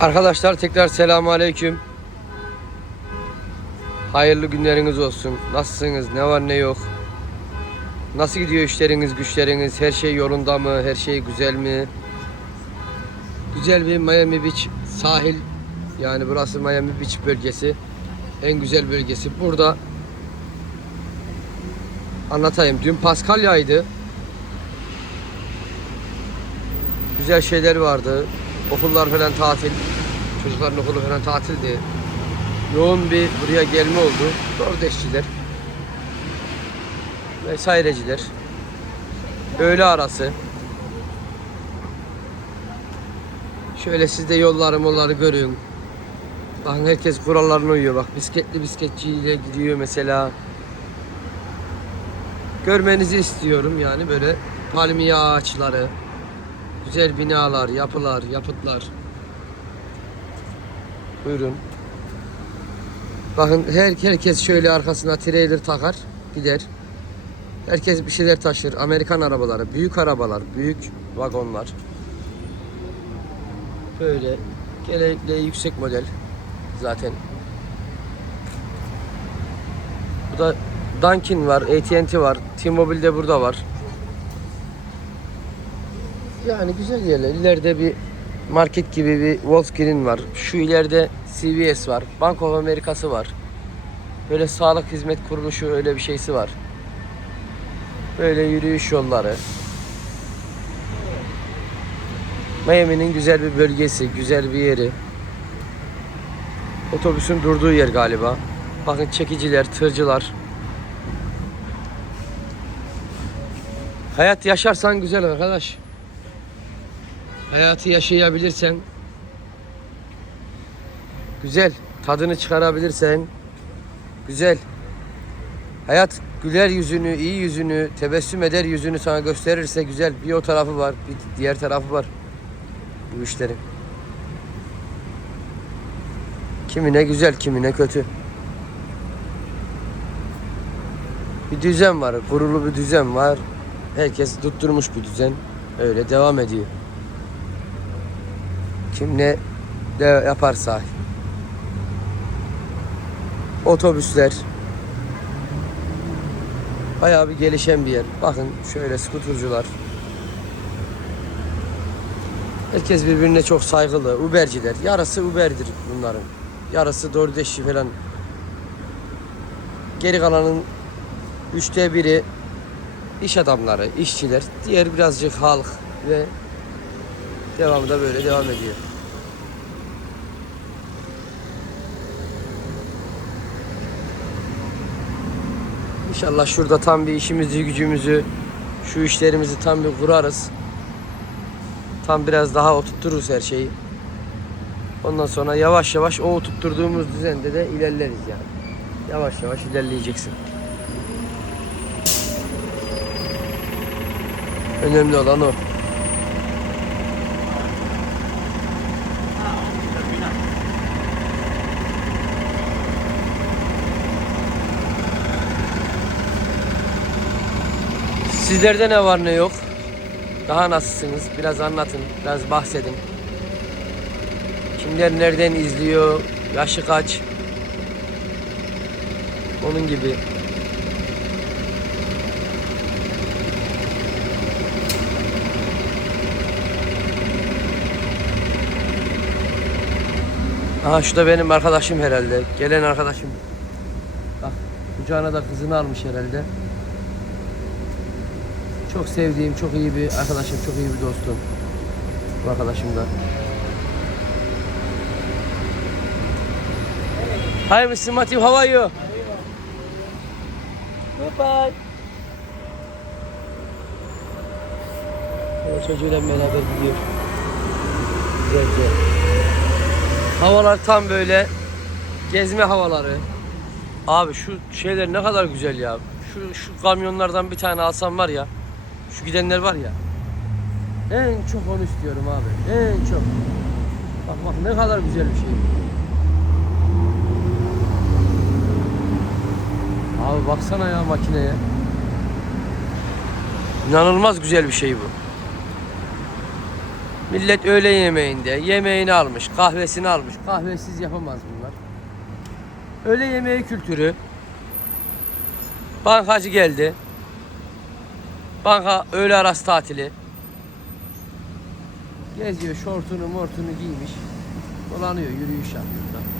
Arkadaşlar tekrar selamun aleyküm. Hayırlı günleriniz olsun. Nasılsınız? Ne var ne yok? Nasıl gidiyor işleriniz, güçleriniz? Her şey yolunda mı? Her şey güzel mi? Güzel bir Miami Beach sahil. Yani burası Miami Beach bölgesi. En güzel bölgesi. Burada anlatayım. Dün Paskalya'ydı. Güzel şeyler vardı. Okullar falan tatil. Çocukların okulu falan tatildi. Yoğun bir buraya gelme oldu. Dordeşçiler. Vesaireciler. Öğle arası. Şöyle siz de yolları molları görün. Bakın herkes kurallarına uyuyor. Bak bisikletli bisikletçiyle gidiyor mesela. Görmenizi istiyorum yani böyle palmiye ağaçları. Güzel binalar, yapılar, yapıtlar. Buyurun. Bakın her herkes şöyle arkasına trailer takar, gider. Herkes bir şeyler taşır. Amerikan arabaları, büyük arabalar, büyük vagonlar. Böyle genellikle yüksek model zaten. Bu da Dunkin var, AT&T var, T-Mobile de burada var. Yani güzel yerler. İleride bir market gibi bir Walgreens var. Şu ileride CVS var. Bank of America'sı var. Böyle sağlık hizmet kuruluşu öyle bir şeysi var. Böyle yürüyüş yolları. Miami'nin güzel bir bölgesi, güzel bir yeri. Otobüsün durduğu yer galiba. Bakın çekiciler, tırcılar. Hayat yaşarsan güzel arkadaş. Hayatı yaşayabilirsen güzel. Tadını çıkarabilirsen güzel. Hayat güler yüzünü, iyi yüzünü, tebessüm eder yüzünü sana gösterirse güzel. Bir o tarafı var, bir diğer tarafı var bu işlerin. Kimine güzel, kimine kötü. Bir düzen var, kurulu bir düzen var. Herkes tutturmuş bir düzen. Öyle devam ediyor. Kim ne de yaparsa. Otobüsler. Bayağı bir gelişen bir yer. Bakın şöyle skuturcular. Herkes birbirine çok saygılı. Uberciler. Yarısı Uber'dir bunların. Yarısı Dordeşi falan. Geri kalanın üçte biri iş adamları, işçiler. Diğer birazcık halk ve devamı da böyle devam ediyor. İnşallah şurada tam bir işimizi, gücümüzü, şu işlerimizi tam bir kurarız. Tam biraz daha oturturuz her şeyi. Ondan sonra yavaş yavaş o oturtturduğumuz düzende de ilerleriz yani. Yavaş yavaş ilerleyeceksin. Önemli olan o. Sizlerde ne var ne yok? Daha nasılsınız? Biraz anlatın, biraz bahsedin. Kimler nereden izliyor? Yaşı kaç? Onun gibi. Aha şu da benim arkadaşım herhalde. Gelen arkadaşım. Bak kucağına da kızını almış herhalde. Çok sevdiğim, çok iyi bir arkadaşım, çok iyi bir dostum. Bu arkadaşım da. Hi Mr. Matthew, how are you? Goodbye. O çocuğuyla beraber gidiyor. Güzel güzel. Havalar tam böyle gezme havaları. Abi şu şeyler ne kadar güzel ya. Şu şu kamyonlardan bir tane alsam var ya. Şu gidenler var ya. En çok onu istiyorum abi. En çok. Bak bak ne kadar güzel bir şey. Abi baksana ya makineye. İnanılmaz güzel bir şey bu. Millet öğle yemeğinde yemeğini almış, kahvesini almış. Kahvesiz yapamaz bunlar. Öğle yemeği kültürü. Bankacı geldi. Banka öğle arası tatili. Geziyor, şortunu mortunu giymiş. Dolanıyor, yürüyüş yapıyor. da.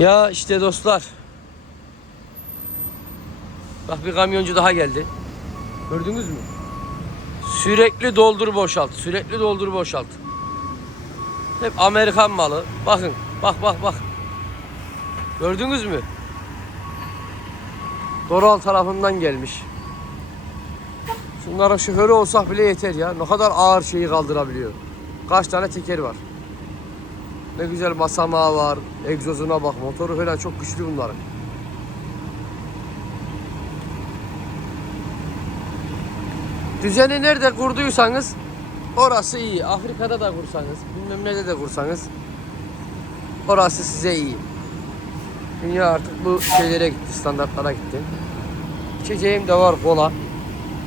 Ya işte dostlar. Bak bir kamyoncu daha geldi. Gördünüz mü? Sürekli doldur boşalt. Sürekli doldur boşalt. Hep Amerikan malı. Bakın. Bak bak bak. Gördünüz mü? Doral tarafından gelmiş. Şunların şoförü olsak bile yeter ya. Ne kadar ağır şeyi kaldırabiliyor. Kaç tane teker var. Ne güzel basamağı var. Egzozuna bak. Motoru falan çok güçlü bunların. Düzeni nerede kurduysanız orası iyi. Afrika'da da kursanız, bilmem nerede de kursanız orası size iyi. Dünya artık bu şeylere gitti, standartlara gitti. İçeceğim de var kola.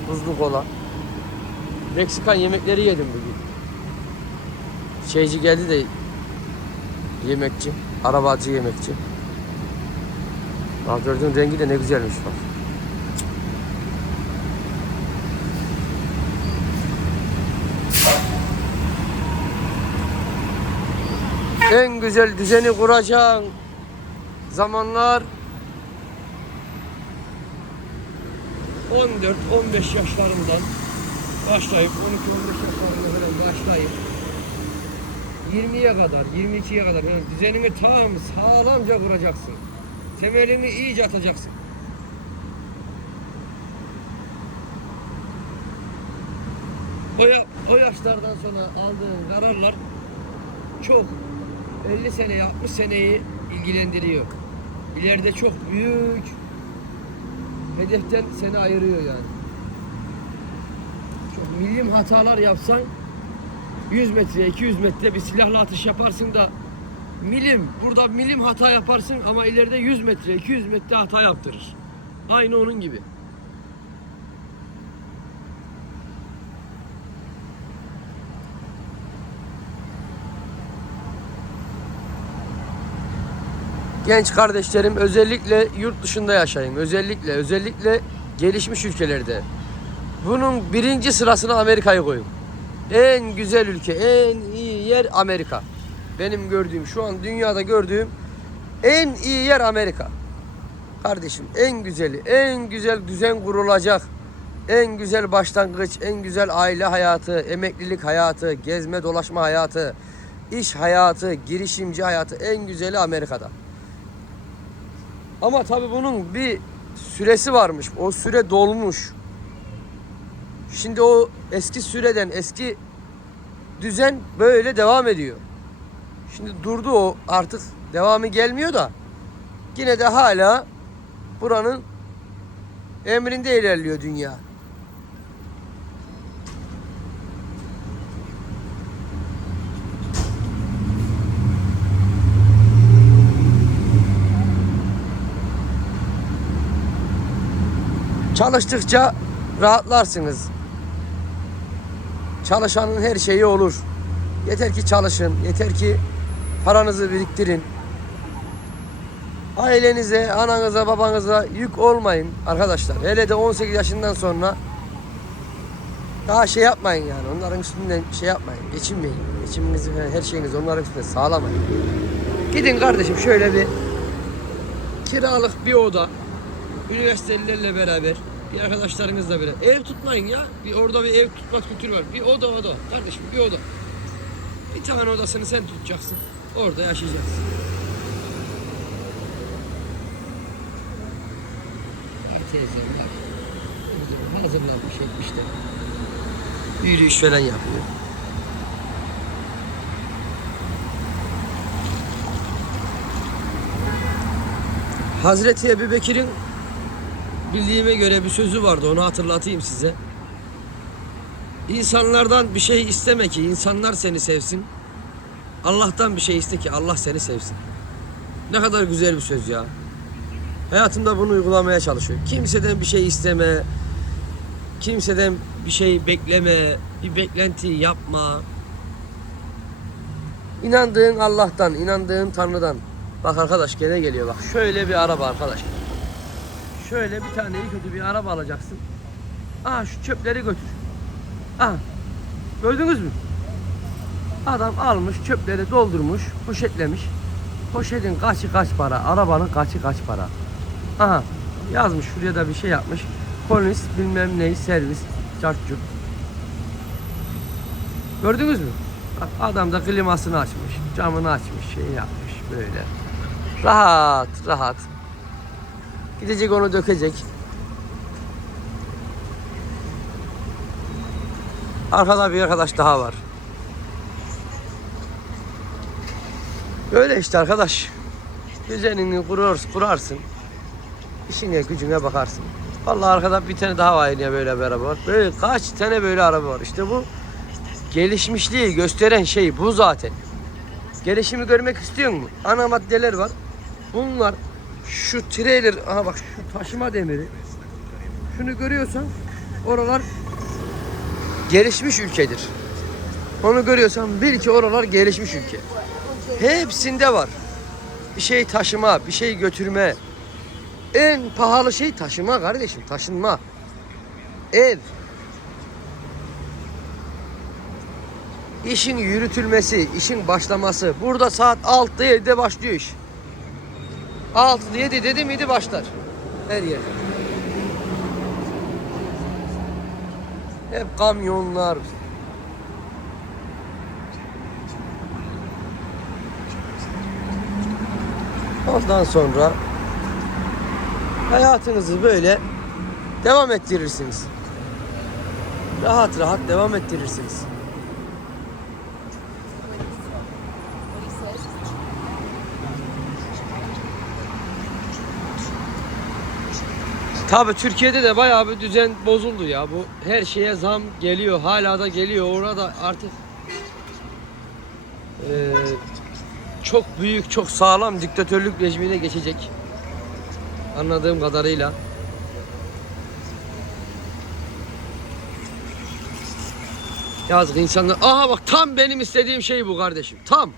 Buzlu kola. Meksikan yemekleri yedim bugün. Şeyci geldi de yemekçi, arabacı yemekçi. Bak gördüğün rengi de ne güzelmiş bak. En güzel düzeni kuracağın zamanlar 14-15 yaşlarımdan başlayıp 12-15 yaşlarında falan başlayıp 20'ye kadar, 22'ye kadar falan düzenini tam sağlamca kuracaksın. Temelini iyice atacaksın. O, ya, o yaşlardan sonra aldığın kararlar çok 50 sene 60 seneyi ilgilendiriyor. İleride çok büyük hedeften seni ayırıyor yani. Çok milim hatalar yapsan 100 metre 200 metre bir silahla atış yaparsın da milim burada milim hata yaparsın ama ileride 100 metre 200 metre hata yaptırır. Aynı onun gibi. Genç kardeşlerim özellikle yurt dışında yaşayın. Özellikle özellikle gelişmiş ülkelerde. Bunun birinci sırasına Amerika'yı koyun. En güzel ülke, en iyi yer Amerika. Benim gördüğüm, şu an dünyada gördüğüm en iyi yer Amerika. Kardeşim en güzeli, en güzel düzen kurulacak. En güzel başlangıç, en güzel aile hayatı, emeklilik hayatı, gezme dolaşma hayatı, iş hayatı, girişimci hayatı en güzeli Amerika'da. Ama tabi bunun bir süresi varmış. O süre dolmuş. Şimdi o eski süreden, eski düzen böyle devam ediyor. Şimdi durdu o artık devamı gelmiyor da yine de hala buranın emrinde ilerliyor dünya. Çalıştıkça rahatlarsınız. Çalışanın her şeyi olur. Yeter ki çalışın, yeter ki paranızı biriktirin. Ailenize, ananıza, babanıza yük olmayın arkadaşlar. Hele de 18 yaşından sonra daha şey yapmayın yani. Onların üstünden şey yapmayın. Geçinmeyin. Geçiminizi, her şeyinizi onların üstünde sağlamayın. Gidin kardeşim şöyle bir kiralık bir oda üniversitelilerle beraber bir arkadaşlarınızla beraber ev tutmayın ya. Bir orada bir ev tutma kültürü var. Bir oda oda. Kardeşim bir oda. Bir tane odasını sen tutacaksın. Orada yaşayacaksın. Ay teyzem bak. Hazırlanmış etmişler. Yürüyüş falan yapıyor. Hazreti Ebu Bekir'in bildiğime göre bir sözü vardı onu hatırlatayım size. İnsanlardan bir şey isteme ki insanlar seni sevsin. Allah'tan bir şey iste ki Allah seni sevsin. Ne kadar güzel bir söz ya. Hayatımda bunu uygulamaya çalışıyorum. Kimseden bir şey isteme. Kimseden bir şey bekleme, bir beklenti yapma. İnandığın Allah'tan, inandığın Tanrı'dan. Bak arkadaş gene geliyor bak. Şöyle bir araba arkadaş. Şöyle bir tane iyi kötü bir araba alacaksın. Aa şu çöpleri götür. Aa gördünüz mü? Adam almış çöpleri doldurmuş, poşetlemiş. Poşetin kaçı kaç para, arabanın kaçı kaç para. Aha yazmış şuraya da bir şey yapmış. Polis bilmem neyi servis çarçur. Gördünüz mü? Adam da klimasını açmış, camını açmış, şey yapmış böyle. Rahat, rahat. Gidecek onu dökecek. Arkada bir arkadaş daha var. Böyle işte arkadaş. Düzenini kurur, kurarsın. İşine gücüne bakarsın. Vallahi arkada bir tane daha var yine böyle bir araba var. Böyle kaç tane böyle araba var. İşte bu gelişmişliği gösteren şey bu zaten. Gelişimi görmek istiyor musun? Ana maddeler var. Bunlar şu trailer, aha bak şu taşıma demiri. Şunu görüyorsan oralar gelişmiş ülkedir. Onu görüyorsan bil ki oralar gelişmiş ülke. Hepsinde var. Bir şey taşıma, bir şey götürme. En pahalı şey taşıma kardeşim, taşınma. Ev. İşin yürütülmesi, işin başlaması. Burada saat 6'da 7'de başlıyor iş. 6'da 7 dedi miydi başlar. Her yerde. Hep kamyonlar. Ondan sonra hayatınızı böyle devam ettirirsiniz. Rahat rahat devam ettirirsiniz. Tabii Türkiye'de de bayağı bir düzen bozuldu ya. Bu her şeye zam geliyor. Hala da geliyor. Orada artık eee, çok büyük, çok sağlam diktatörlük rejimine geçecek. Anladığım kadarıyla. Yazık insanlar. Aha bak tam benim istediğim şey bu kardeşim. Tam.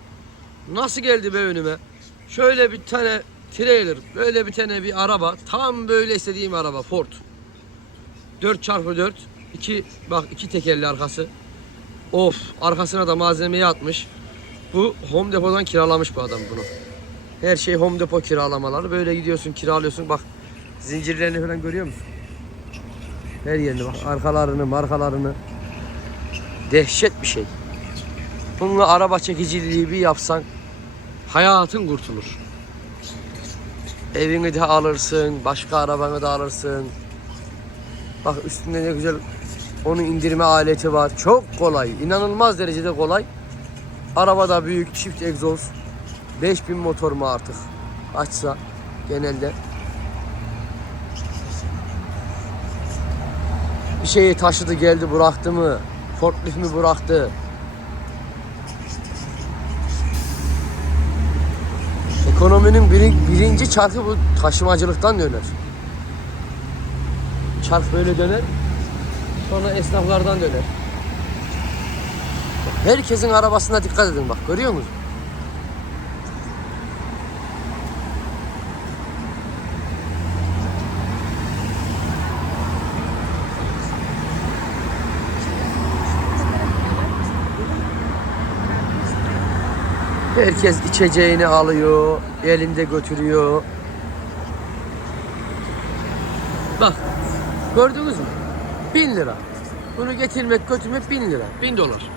Nasıl geldi be önüme? Şöyle bir tane trailer, böyle bir tane bir araba. Tam böyle istediğim araba Ford. 4x4. iki bak iki tekerli arkası. Of, arkasına da malzemeyi atmış. Bu Home Depot'dan kiralamış bu adam bunu. Her şey Home Depot kiralamaları. Böyle gidiyorsun, kiralıyorsun. Bak zincirlerini falan görüyor musun? Her yerini bak. Arkalarını, markalarını. Dehşet bir şey. Bununla araba çekiciliği bir yapsan hayatın kurtulur. Evini de alırsın, başka arabanı da alırsın. Bak üstünde ne güzel onun indirme aleti var. Çok kolay, inanılmaz derecede kolay. Arabada büyük çift egzoz. 5000 motor mu artık? Açsa genelde. Bir şeyi taşıdı geldi bıraktı mı? Forklift mi bıraktı? Ekonominin biri- birinci çarkı bu taşımacılıktan döner. Çark böyle döner. Sonra esnaflardan döner. Herkesin arabasına dikkat edin bak görüyor musun? Herkes içeceğini alıyor, elinde götürüyor. Bak, gördünüz mü? Bin lira. Bunu getirmek, götürmek bin lira. Bin dolar.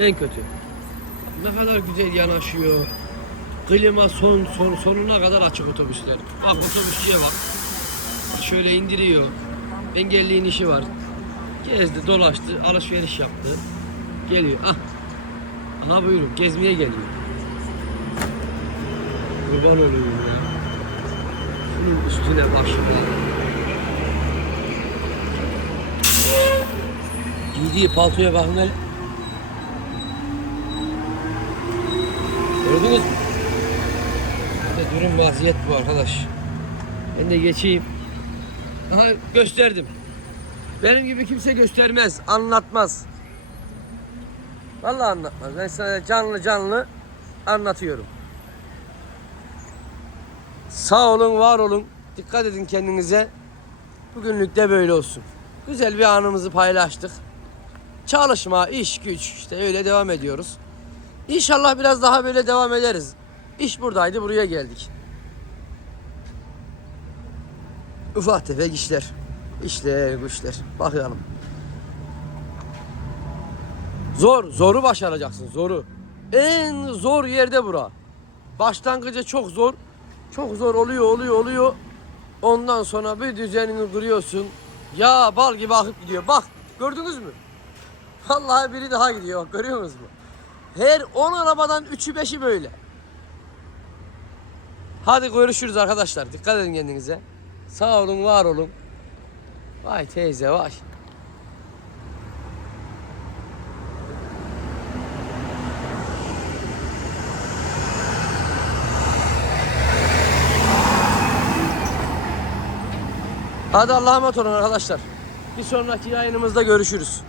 En kötü. Ne kadar güzel yanaşıyor. Klima son, son sonuna kadar açık otobüsler. Bak otobüsçüye bak. Şöyle indiriyor. Engelliğin işi var. Gezdi, dolaştı, alışveriş yaptı. Geliyor. Ah. Aha buyurun, gezmeye geliyor. Kurban olayım ya. Şunun üstüne başına. Giydiği paltoya bakın hele. Gördünüz mü? İşte durum vaziyet bu arkadaş. Ben de geçeyim. Aha gösterdim. Benim gibi kimse göstermez, anlatmaz. Vallahi anlatmaz. Ben sana canlı canlı anlatıyorum. Sağ olun, var olun. Dikkat edin kendinize. Bugünlük de böyle olsun. Güzel bir anımızı paylaştık. Çalışma, iş, güç işte öyle devam ediyoruz. İnşallah biraz daha böyle devam ederiz. İş buradaydı, buraya geldik. Ufak tefek işler. İşler, güçler. Bakalım. Zor, zoru başaracaksın, zoru. En zor yerde bura. Başlangıcı çok zor. Çok zor oluyor, oluyor, oluyor. Ondan sonra bir düzenini kuruyorsun. Ya bal gibi akıp gidiyor. Bak, gördünüz mü? Vallahi biri daha gidiyor. Bak, görüyor musunuz? Her 10 arabadan 3'ü 5'i böyle. Hadi görüşürüz arkadaşlar. Dikkat edin kendinize. Sağ olun, var olun. Vay teyze vay. Hadi Allah'a emanet olun arkadaşlar. Bir sonraki yayınımızda görüşürüz.